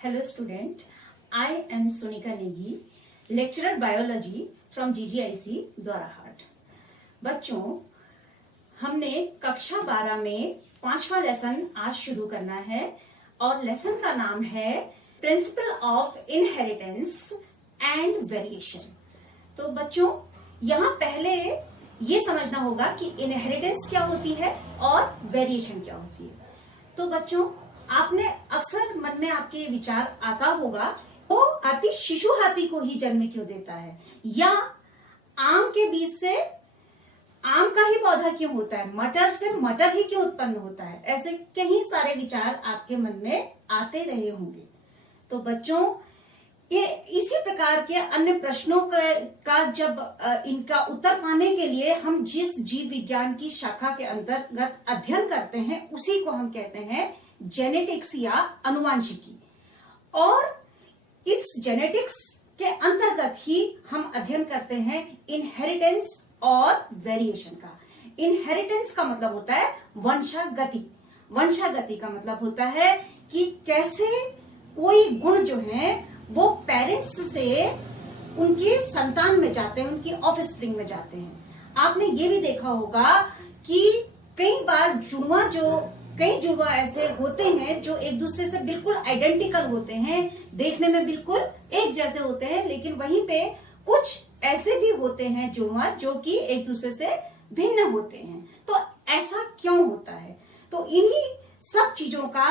Hello student, I am Sonika Negi, lecturer biology from GGIC Dwarahat. बच्चों, हमने कक्षा 12 में 5वां लेसन आज शुरू करना है और लेसन का नाम है principle of inheritance and variation. तो बच्चों, यहाँ पहले ये समझना होगा कि इनहेरिटेंस क्या होती है और वेरिएशन क्या होती है। तो बच्चों, आपने अक्सर मन में आपके विचार आता होगा, वो हाथी शिशु हाथी को ही जन्म क्यों देता है, या आम के बीज से आम का ही पौधा क्यों होता है, मटर से मटर ही क्यों उत्पन्न होता है। ऐसे कई सारे विचार आपके मन में आते रहे होंगे। तो बच्चों, ये इसी प्रकार के अन्य प्रश्नों का जब इनका उत्तर पाने के लिए हम जिस जीव विज्ञान की शाखा के अंतर्गत अध्ययन करते हैं, उसी को हम कहते हैं जेनेटिक्स या अनुवांशिकी। और इस जेनेटिक्स के अंतर्गत ही हम अध्ययन करते हैं इनहेरिटेंस और वेरिएशन का। इनहेरिटेंस का मतलब होता है वंशागति। वंशागति का मतलब होता है कि कैसे कोई गुण जो है वो पेरेंट्स से उनकी संतान में जाते हैं, उनकी ऑफस्प्रिंग में जाते हैं। आपने ये भी देखा होगा कि कई बार कई जुड़वा ऐसे होते हैं जो एक दूसरे से बिल्कुल आइडेंटिकल होते हैं, देखने में बिल्कुल एक जैसे होते हैं, लेकिन वहीं पे कुछ ऐसे भी होते हैं जुड़वा जो कि एक दूसरे से भिन्न होते हैं। तो ऐसा क्यों होता है? तो इन्हीं सब चीजों का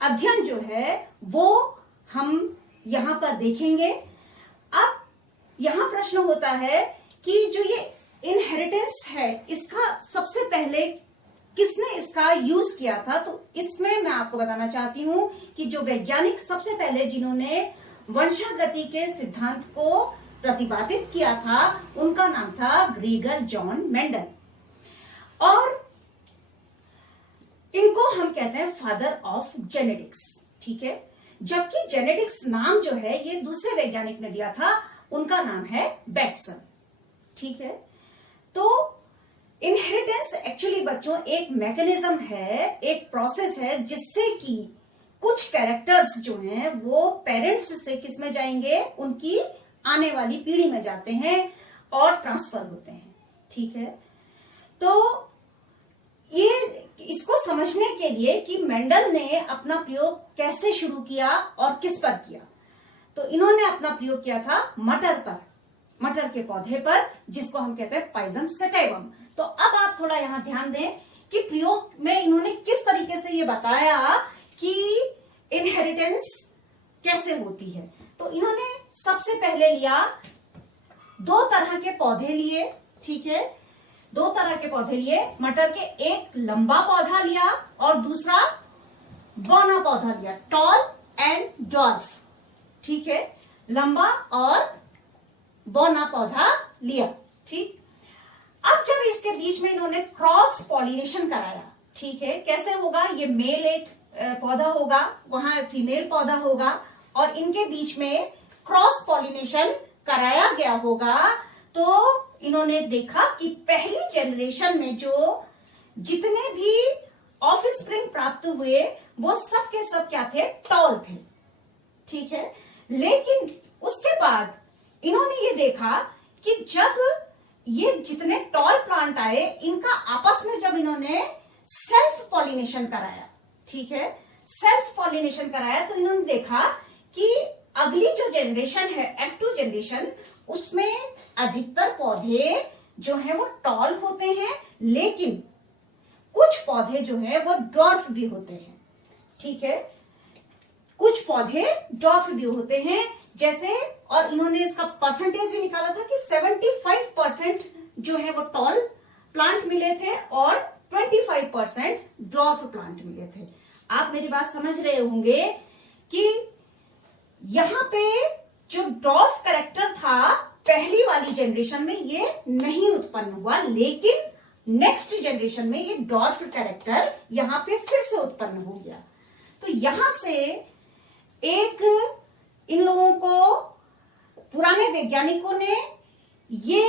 अध्ययन जो है वो हम यहाँ पर देखेंगे। अब यहाँ प्रश्न होता है कि जो ये इनहेरिटेंस है, इसका सबसे पहले किसने इसका यूज किया था? तो इसमें मैं आपको बताना चाहती हूँ कि जो वैज्ञानिक सबसे पहले जिन्होंने वंशागति के सिद्धांत को प्रतिपादित किया था, उनका नाम था ग्रेगर जॉन मेंडल, और इनको हम कहते हैं फादर ऑफ जेनेटिक्स। ठीक है, जबकि जेनेटिक्स नाम जो है ये दूसरे वैज्ञानिक ने दिया था, उनका नाम है बेटसन। ठीक है, तो इनहेरिटेंस एक्चुअली बच्चों एक मैकेनिज्म है, एक प्रोसेस है जिससे कि कुछ कैरेक्टर्स जो हैं वो पेरेंट्स से किस में जाएंगे, उनकी आने वाली पीढ़ी में जाते हैं और ट्रांसफर होते हैं। ठीक है, तो ये इसको समझने के लिए कि मेंडल ने अपना प्रयोग कैसे शुरू किया और किस पर किया, तो इन्होंने अपना प्रयोग किया था मटर पर, मटर के पौधे पर, जिसको हम कहते हैं पाइजम सटाइवम। तो अब आप थोड़ा यहाँ ध्यान दें कि प्रयोग में इन्होंने किस तरीके से ये बताया कि इनहेरिटेंस कैसे होती है। तो इन्होंने सबसे पहले लिया 2 तरह के पौधे लिए। ठीक है, 2 तरह के पौधे लिए मटर के, एक लंबा पौधा लिया और दूसरा बौना पौधा लिया, टॉल एंड डॉर्फ। ठीक है, लंबा और बौना पौधा लिया। ठीक, अब जब इसके बीच में इन्होंने क्रॉस पॉलिनेशन कराया, ठीक है, कैसे होगा, ये मेल एक पौधा होगा, वहां फीमेल पौधा होगा, और इनके बीच में क्रॉस पॉलिनेशन कराया गया होगा, तो इन्होंने देखा कि पहली जनरेशन में जो जितने भी ऑफस्प्रिंग प्राप्त हुए वो सब के सब क्या थे, टॉल थे। ठीक है, लेकिन उसके बाद इन्होंने ये देखा कि जब ये जितने टॉल प्लांट आए, इनका आपस में जब इन्होंने सेल्फ पॉलिनेशन कराया, ठीक है, सेल्फ पॉलिनेशन कराया, तो इन्होंने देखा कि अगली जो जनरेशन है, F2 जनरेशन, उसमें अधिकतर पौधे जो है वो टॉल होते हैं, लेकिन कुछ पौधे जो है वो ड्वार्फ भी होते हैं। ठीक है, कुछ पौधे ड्वार्फ भी होते हैं, जैसे, और इन्होंने इसका परसेंटेज भी निकाला था कि 75% जो है वो टॉल प्लांट मिले थे और 25% ड्वार्फ प्लांट मिले थे। आप मेरी बात समझ रहे होंगे कि यहाँ पे जो ड्वार्फ कैरेक्टर था पहली वाली जनरेशन में ये नहीं उत्पन्न हुआ, लेकिन नेक्स्ट जनरेशन में ये ड्वार्फ कैरेक्टर यहाँ पे फिर से उत्पन्न हो गया। तो यहां से एक इन लोगों को, पुराने वैज्ञानिकों ने ये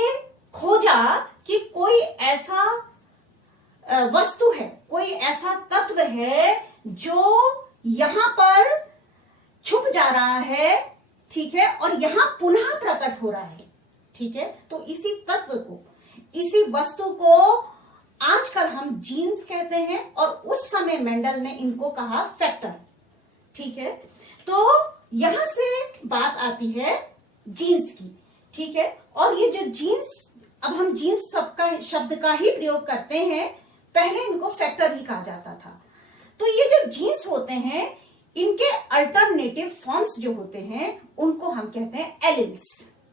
खोजा कि कोई ऐसा वस्तु है, कोई ऐसा तत्व है जो यहां पर छुप जा रहा है, ठीक है, और यहां पुनः प्रकट हो रहा है, ठीक है। तो इसी तत्व को, इसी वस्तु को आजकल हम जीन्स कहते हैं, और उस समय मेंडल ने इनको कहा फैक्टर, ठीक है। तो यहां से बात आती है जीन्स की, ठीक है। और ये जो जीन्स, अब हम जीन्स सबका शब्द का ही प्रयोग करते हैं, पहले इनको फैक्टर ही कहा जाता था। तो ये जो जीन्स होते हैं, इनके अल्टरनेटिव फॉर्म्स जो होते हैं उनको हम कहते हैं एलिल्स,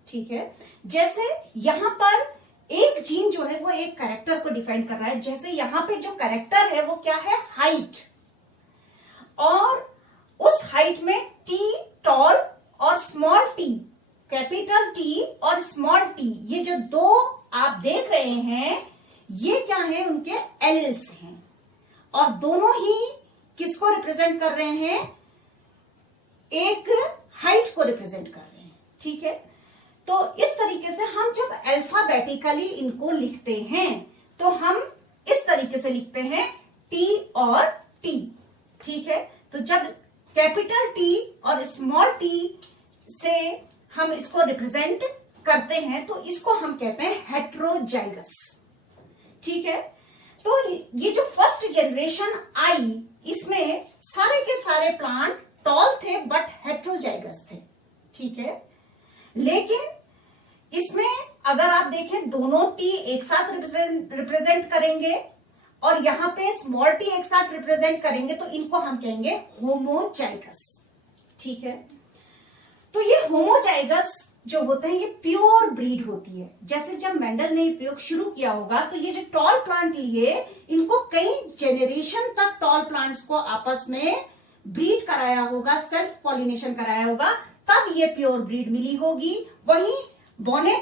ठीक है। जैसे यहां पर एक जीन जो है वो एक कैरेक्टर को डिफाइन कर रहा है। जैसे यहां पे जो कैरेक्टर है वो क्या है, हाइट, और उस हाइट में टी टॉल और स्मॉल टी, कैपिटल टी और स्मॉल टी, ये जो दो आप देख रहे हैं ये क्या है, उनके एलिल्स हैं, और दोनों ही किसको रिप्रेजेंट कर रहे हैं, एक हाइट को रिप्रेजेंट कर रहे हैं, ठीक है। तो इस तरीके से हम जब अल्फाबेटिकली इनको लिखते हैं तो हम इस तरीके से लिखते हैं टी और टी, ठीक है। तो जब कैपिटल टी और स्मॉल टी से हम इसको रिप्रेजेंट करते हैं तो इसको हम कहते हैं हेट्रोजाइगस, ठीक है। तो ये जो फर्स्ट जनरेशन आई, इसमें सारे के सारे प्लांट टॉल थे बट हेट्रोजाइगस थे, ठीक है। लेकिन इसमें अगर आप देखें दोनों टी एक साथ रिप्रेजेंट करेंगे और यहां पे स्मॉल टी एक साथ रिप्रेजेंट करेंगे तो इनको हम कहेंगे होमोजाइगस, ठीक है। तो ये होमोजाइगस जो होते हैं ये प्योर ब्रीड होती है। जैसे जब मेंडल ने प्रयोग शुरू किया होगा तो ये जो टॉल प्लांट लिए, इनको कई जेनरेशन तक टॉल प्लांट्स को आपस में ब्रीड कराया होगा, सेल्फ पॉलिनेशन कराया होगा, तब ये प्योर ब्रीड मिली होगी। वहीं बोने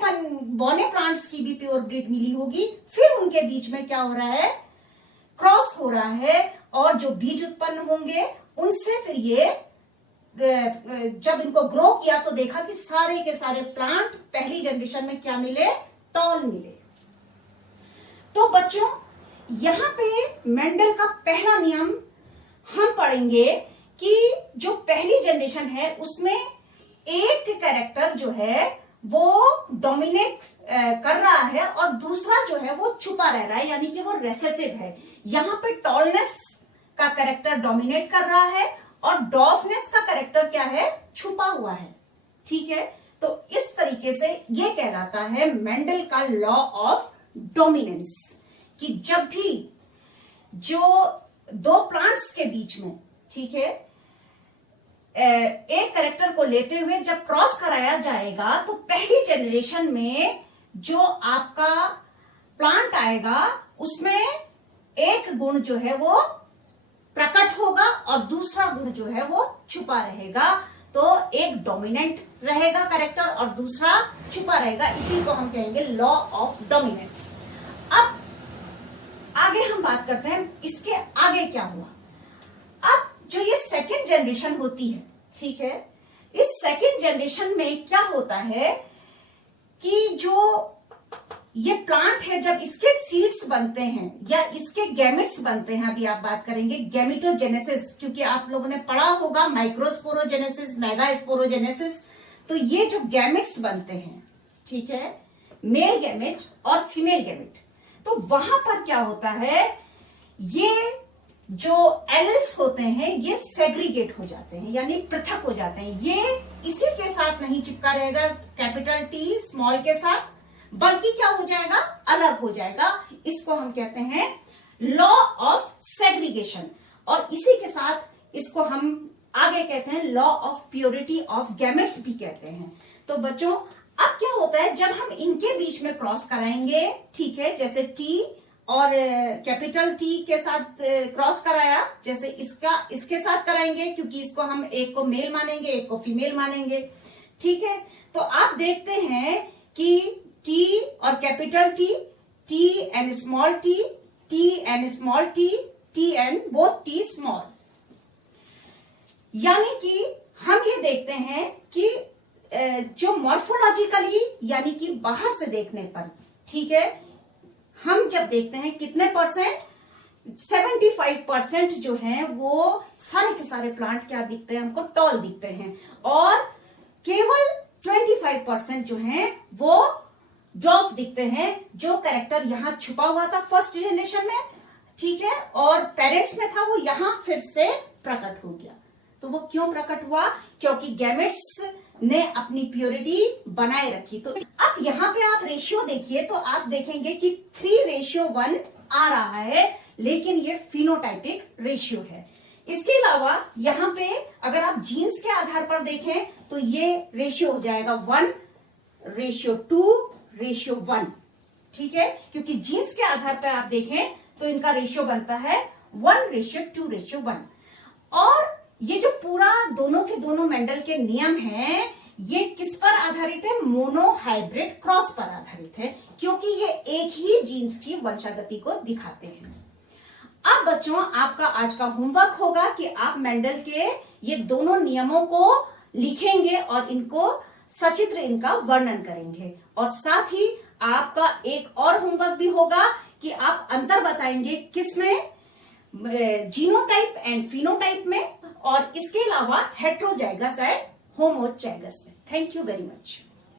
प्लांट्स की भी प्योर ब्रीड मिली होगी। फिर उनके बीच में क्या हो रहा है, क्रॉस हो रहा है, और जो बीज उत्पन्न होंगे उनसे फिर ये जब इनको ग्रो किया तो देखा कि सारे के सारे प्लांट पहली जनरेशन में क्या मिले, टॉल मिले। तो बच्चों यहां पे मेंडल का पहला नियम हम पढ़ेंगे कि जो पहली जनरेशन है उसमें एक कैरेक्टर जो है वो डोमिनेट कर रहा है और दूसरा जो है वो छुपा रह रहा है, यानी कि वो रेसेसिव है। यहां पे टॉलनेस का कैरेक्टर डोमिनेट कर रहा है और डॉर्फनेस का कैरेक्टर क्या है, छुपा हुआ है, ठीक है। तो इस तरीके से ये कहलाता है मेंडल का लॉ ऑफ डोमिनेंस, कि जब भी जो दो प्लांट्स के बीच में, ठीक है, एक कैरेक्टर को लेते हुए जब क्रॉस कराया जाएगा तो पहली जनरेशन में जो आपका प्लांट आएगा उसमें एक गुण जो है वो प्रकट होगा और दूसरा गुण जो है वो छुपा रहेगा। तो एक डोमिनेंट रहेगा कैरेक्टर और दूसरा छुपा रहेगा, इसी को हम कहेंगे लॉ ऑफ डोमिनेंस। अब आगे हम बात करते हैं इसके आगे क्या हुआ। अब जो ये सेकेंड जनरेशन होती है, ठीक है, इस सेकेंड जनरेशन में क्या होता है कि जो ये प्लांट है जब इसके सीड्स बनते हैं या इसके गैमेट्स बनते हैं, अभी आप बात करेंगे गैमेटोजेनेसिस, क्योंकि आप लोगों ने पढ़ा होगा माइक्रोस्पोरोजेनेसिस, मेगास्पोरोजेनेसिस। तो ये जो गैमेट्स बनते हैं, ठीक है, मेल गैमेट और फीमेल गैमेट, तो वहां पर क्या होता है, ये जो एलिल्स होते हैं ये सेग्रीगेट हो जाते हैं, यानी पृथक हो जाते हैं। ये इसी के साथ नहीं चिपका रहेगा कैपिटल टी स्मॉल के साथ, बल्कि क्या हो जाएगा, अलग हो जाएगा। इसको हम कहते हैं लॉ ऑफ सेग्रीगेशन, और इसी के साथ इसको हम आगे कहते हैं law of purity of gametes भी कहते हैं। तो बच्चों अब क्या होता है, जब हम इनके बीच में क्रॉस कराएंगे, ठीक है, जैसे टी और कैपिटल टी के साथ क्रॉस कराया, जैसे इसके साथ कराएंगे क्योंकि इसको हम एक को मेल मानेंगे एक को फीमेल मानेंगे, ठीक है। तो आप देखते हैं कि टी और capital T, T and small T, T and small T, T and both T small, यानी कि हम ये देखते हैं कि जो मॉर्फोलॉजिकली यानी कि बाहर से देखने पर, ठीक है, हम जब देखते हैं कितने परसेंट 75% जो है वो सारे के सारे प्लांट क्या दिखते हैं, हमको टॉल दिखते हैं, और केवल 25% जो है वो ड्वार्फ दिखते हैं, जो कैरेक्टर यहां छुपा हुआ था फर्स्ट जनरेशन में, ठीक है, और पेरेंट्स में था, वो यहां फिर से प्रकट हो गया। तो वो क्यों प्रकट हुआ? क्योंकि गैमेट्स ने अपनी प्योरिटी बनाए रखी। तो अब यहाँ पे आप रेशियो देखिए तो आप देखेंगे कि 3:1 आ रहा है, लेकिन ये फिनोटाइपिक रेशियो है। इसके अलावा यहाँ पे अगर आप जीन्स के आधार पर देखें तो ये रेशियो हो जाएगा 1:2:1, ठीक है, क्योंकि जीन्स के आधार पर आप देखें तो इनका रेशियो बनता है 1:2:1। और ये जो पूरा दोनों के दोनों मेंडल के नियम हैं, ये किस पर आधारित है? मोनो हाइब्रिड क्रॉस पर आधारित है, क्योंकि ये एक ही जीन्स की वंशागति को दिखाते हैं। अब बच्चों, आपका आज का होमवर्क होगा कि आप मेंडल के ये दोनों नियमों को लिखेंगे और इनको सचित्र इनका वर्णन करेंगे, और साथ ही आपका एक और होमवर्क भी होगा कि आप अंतर बताएंगे किसमें, जीनोटाइप एंड फिनोटाइप में, और इसके अलावा हेट्रोजाइगस एंड होमोजाइगस में। Thank you very much.